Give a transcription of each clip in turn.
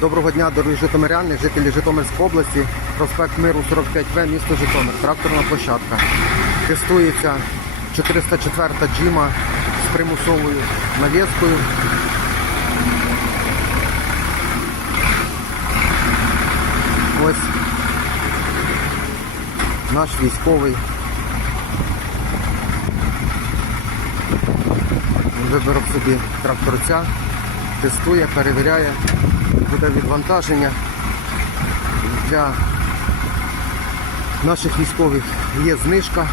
Доброго дня, дорогі житомиряни, жителі Житомирської області, проспект Миру 45В, місто Житомир, тракторна площадка. Тестується 404 джима з примусовою навіскою. Ось наш військовий. Вибрав собі тракторця, тестує, перевіряє, буде відвантаження. Для наших військових є знижка.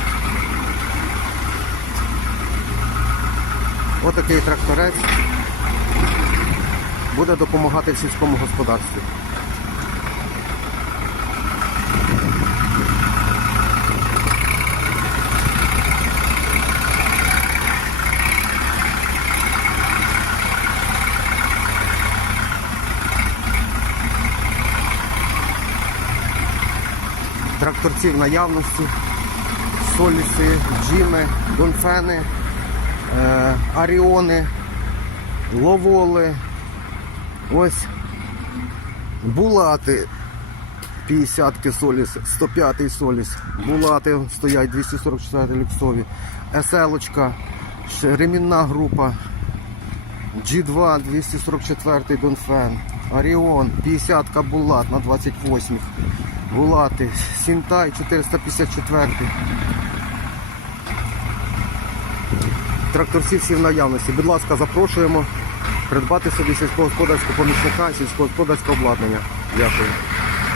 Отакий тракторець буде допомагати сільському господарстві. Тракторці в наявності, соліси, джими, донфени, е, аріони, ловоли, ось булати. 50-ки соліс, 105-й соліс, булати стоять 244 люксові, еселочка, ремінна група, G2 244 Донфен, Оріон, 50-ка Булат на 28 Булати, Сінтай 454 Тракторці всі в наявності. Будь ласка, запрошуємо придбати собі сільськогосподарського помічника, сільськогосподарського обладнання. Дякую.